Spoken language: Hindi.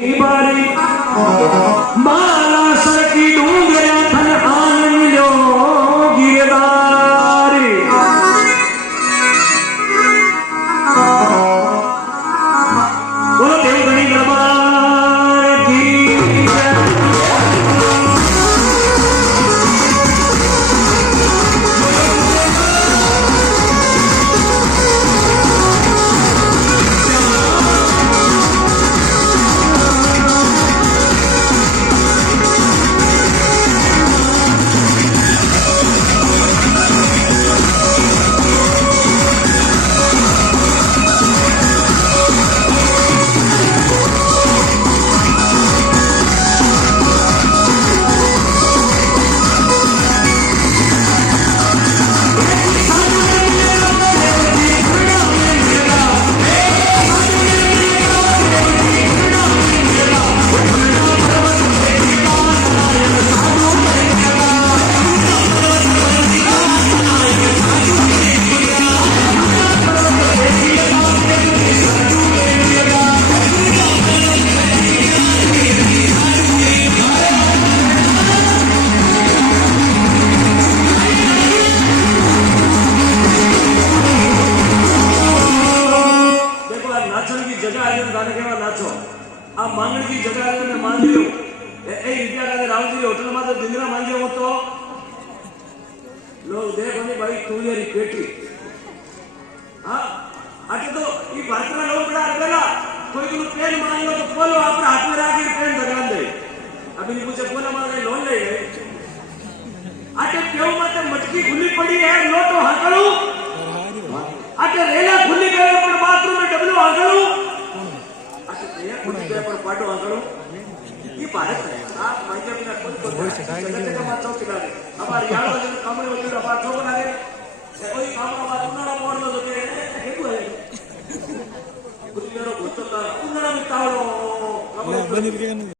बारी माला सरकी डूंगरा थन आन मिलो गिरदारी बोलो देवगणी दरबार की आ मांगण की जगह ने मान लियो ए इंडिया का राहुल जी होटल में तो दिंगरा मान लियो तो लोग देखो नहीं भाई तू ये पेटी हां आटे तो ये भारत में लोग बड़ा अकेला कोई को पेन मान लो तो बोलो अपने हाथ में रख के पेन दगान दे अभी नहीं पूछे बोला मारे लोन ले गए आटे क्यों मत मटकी खुली पड़ी है लोटो हकड़ू आटे रेला खुली गए पर बाथरूम में डबलो हकड़ू पर पाटो आंकड़ो ये भारत है आप माइके बिना कोई जगह का मत चौक लगे हमारे यार वाले कमरे होते हैं बात चौक लगे कोई काम का बात उन्हारा मोड़ लो तो के हेतु है कुछ मेरा गोचता उन्हारा में तावड़ो कमरे